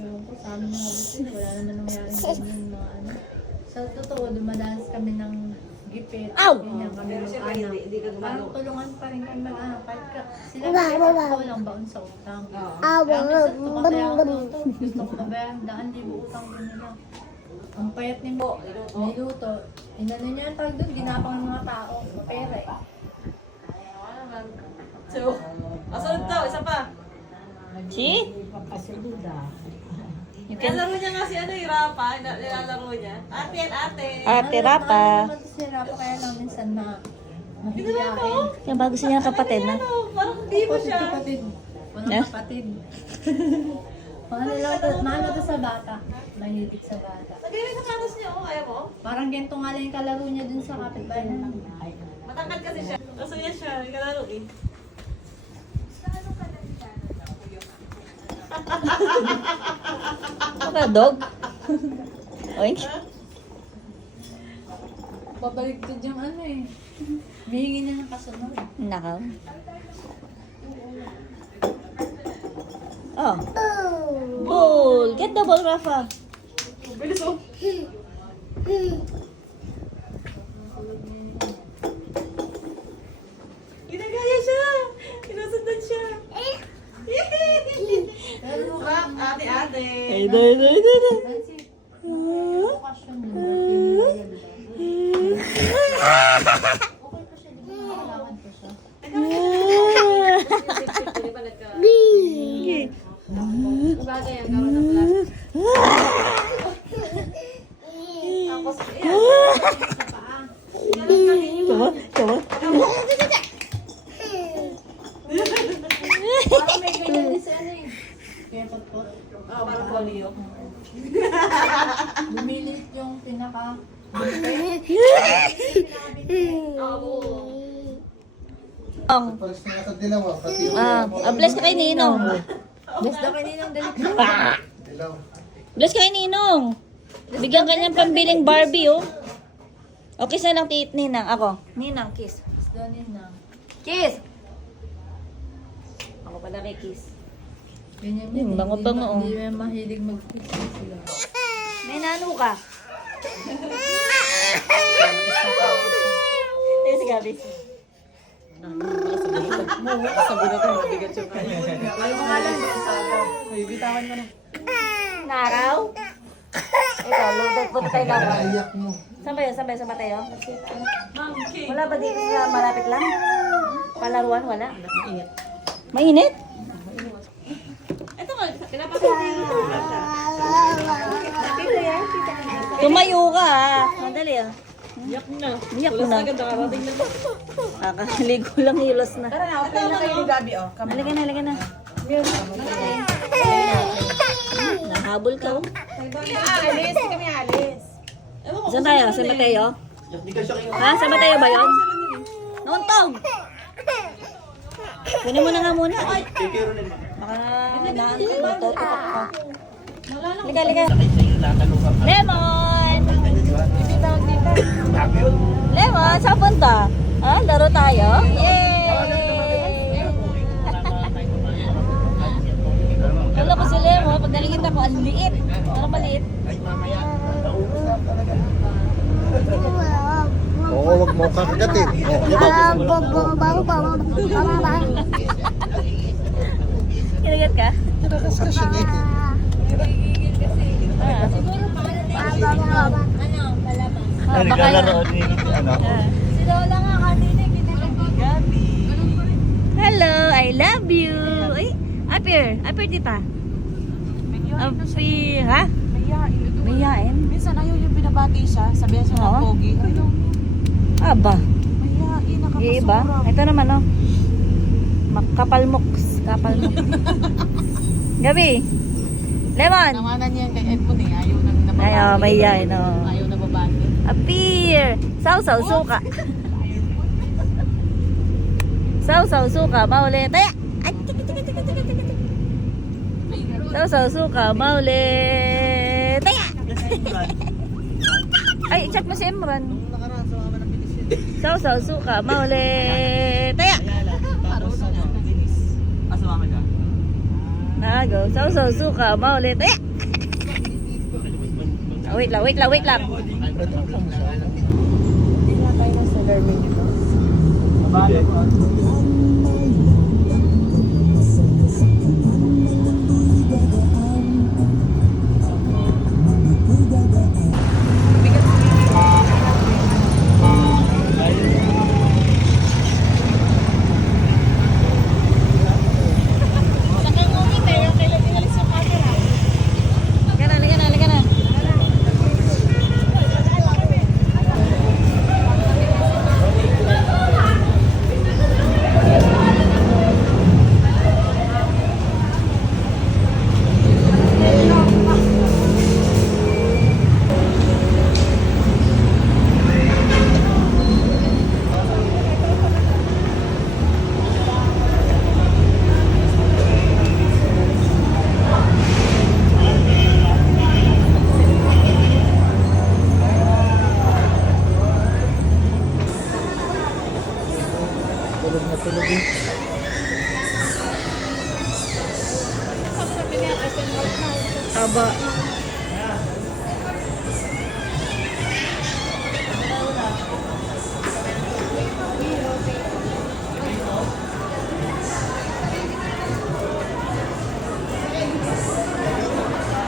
Ewan ko, sa amin mga busin, wala naman nangyari ganyan mga ano. Sa totoo, dumadanas kami ng gipit. Ganyan kami ng anak. Parang tulungan pa rin kami mag-anak. Kahit sila kasi ko lang baon sa utang. Kaya minsan tumataya ako dito. Gusto ko babayaran, 100,000 utang ko nila. Ang payat ni Mo, niluto. Inano niya yung tag doon, ginapang ng mga tao. Mapera eh. So, asunod daw, isa pa. Si? Nilalaro niya nga si ano, yung Rapa. Nilalaro niya. Ate yan, ate. Ate Rapa. Ano naman si Rapa, kaya lang minsan mahihiyain. Yung bago siya ng kapatid na. Ano, parang hindi mo siya. Kapatid. Walang kapatid. Mahal to sa bata. Mahilig sa bata. Nagaling sa katas niya, oh, ayaw mo? Parang ganito nga lang yung kalaro niya dun sa kapitbahay na lang. Matangkad kasi siya. Gusto niya siya, yung kalaro eh. Baka dog? Oink. Babaliktad yung ano eh. Mihingi na ng kasunod. Nakaw. Oh. Ball. Get the ball, Rafa. Bilis oh. Ginagaya siya. Sinusundan siya. Rap, ate. Ay, day. Nancy, okasyon din. Okay pa siya, di ba nakakalakan ko siya? Bagay ang gawin ng plastic. Tapos, Sa paa. Come on. Parang may ganyan din si ano eh. Kaya pot-pot. parang polio. Bumilit yung tinaka. Palis na sa dilaw, pati yung Bless ka kay Ninong. Bless daw kaninang dalit. dilaw. Bless ka kay Ninong. Bigyan ka niyang pambiling Barbie, oh. O, kiss na lang Ninang. Ako. Ninang, kiss. Bless daw ninang. Kiss! Ako pala kay kiss. Ganyan Yung bango-bango, oh. Hindi na mahilig mag-kiss sila. May nano ka. Ayun si Gabi. Ay, mga lang sa Ay, bitawan mo na. Naraw? Ikaw, loaded po tayo naraw. Naiyak mo. Saan ba yun? Saan ba yun? Sa Mateo? Monkey. Wala ba dito sa malapit lang? Palaruan? Wala? Mainit? Ito nga, pinapasok ko yung Tumayo ka, ha? Madali, ah. Yak na. Iyak Tulas na. agad nakarating na. Kakaligo lang, hilos na. Tara na, okay na kayo ni Gabi, oh. Halika na. Nahabol ka, oh. Alis, kami alis. Ewan ko, Saan tayo? Sa Mateo? Ha? Sa Mateo ba yun? Nauntog! Kunin mo na nga muna. Ay! Baka matututok ka. Halika. Lemon! Lemon, saan punta? Ha? Laro tayo? Yay! Wala ko si Lemon. Pag nalikita ko, ang liit. Ano maliit? Oo, wag mo kakagatin. Kinagat ka? Tinakas ka siya eh. Baka yun. Si Lola nga kanina, kinilig. Hello, I love you. Ay, apir tita. Apir, ha? Mayain. minsan ayaw yung binabati siya, sabihan siya ng Oo. pogi. Aba, Mayain, iiba. Ito naman, oh. Kapalmoks. Gabi. Lemon. Nawanan niya kay Edmund eh, ayaw na nababati. Ay, oh, mayain, oh. Ayaw na babati. Apir. Sausaw, suka. Sausaw, suka. Mauli. Taya. Ay, sausaw, suka. Mauli. Taya. Ay, chat mo si Emran. Sausaw, suka. Mauli. Taya. bago. Sausaw, suka, maulit. Eh! Wait lang. Halika na. Tulog na tulog eh. Taba.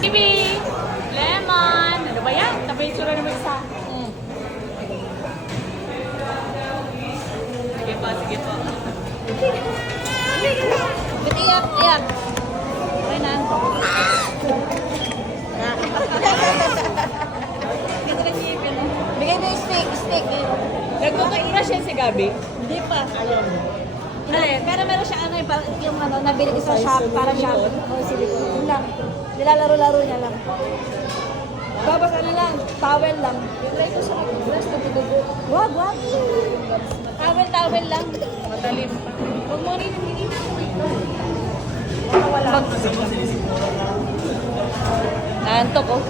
Bibi! Lemon! Ano ba yan? Tapos yung tsura naman isa. Sige po. Ba't iyak? Okay na. Bigay mo yung steak. Nagkakaira siya si Gabi. Hindi pa. Ayaw mo. Pero meron siya yung nabili ko sa shop, para shop. Yun lang. Nilalaro-laro niya lang. Babas towel lang. Ilay ko sa dress na bidugo. Wag. Towel lang. Matalim. Huwag mo rin hindi na ako ito. Naantok ko.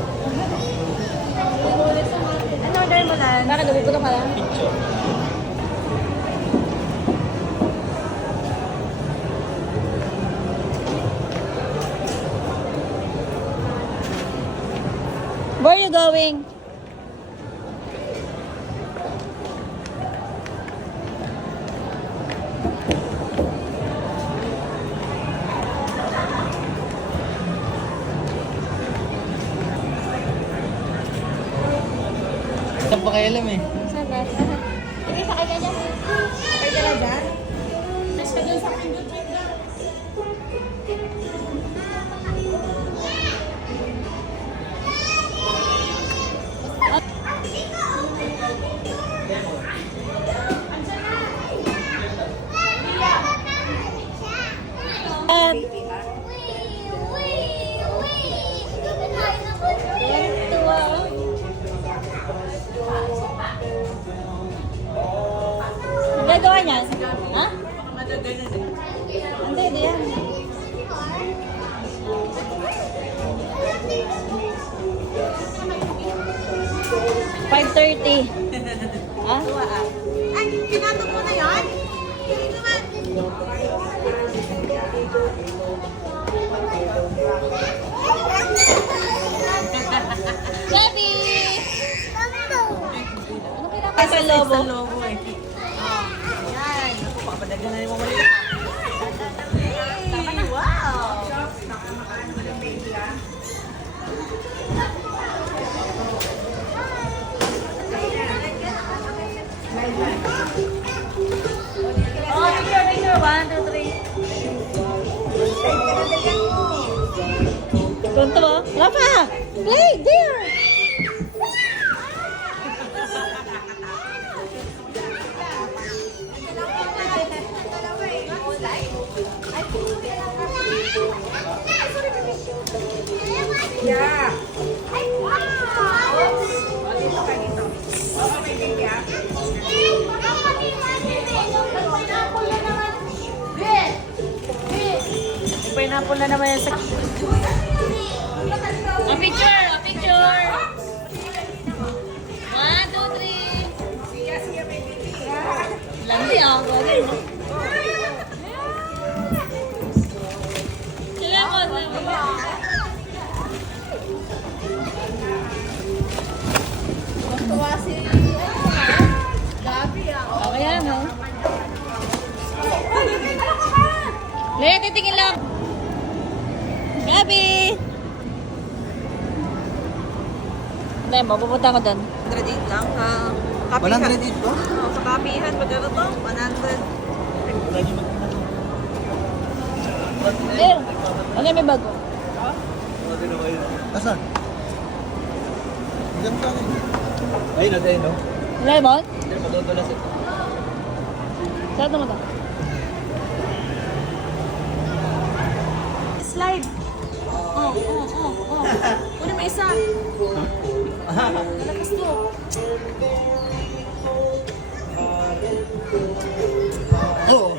Ano order mo na? Para gugutom ka lang. Where are you going? Saan pa kayo alam eh? Saan ba? Sige, sakay ka dyan. Sakay ka na dyan? Nasa dun sa pindot. Gagawa niya? Ha? Madaganan eh. Hindi, di yan. $5.30. Ha? Ay, pinatong mo na yan? Hindi naman. Gabi! Ano kailangan sa lobo? Lobo eh. Yan. Ako, papadaganan mo mali ka. Hey, wow! Oh, picture. 1, 2, 3. Tonto mo? Rafa! Play! There! Yeah. Pineapple na naman yan sa... A picture! 1, 2, 3. Landi ako. Kailangan ko. Lea, titingin lang. Gabi! Hindi, mapupunta ko doon. 108 lang. Sa 100 dito? Sa kapihan, magkano to? 100. Lea, ano may bago? Asan? Diyan ka rin. Ayun, nasa yun, no? Lemon? Hindi, madudulas ito. Saan naman to? Slide. Oh. Kunin mo isa. Lalakas to. Oo.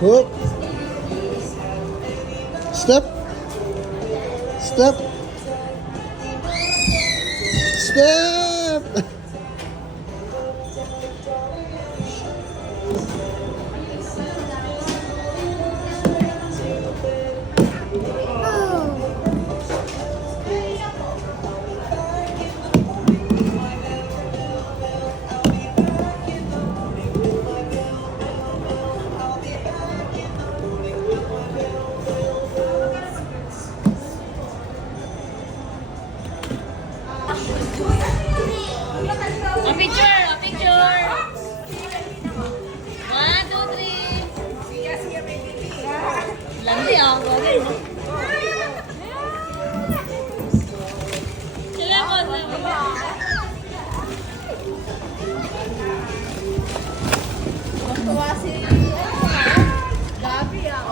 Hoop. Step. Step. Step. A picture! A picture! 1, 2, 3. Landi ako. Lemon naman.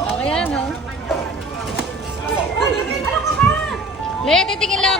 Okay yan, no? Lea, titingin lang.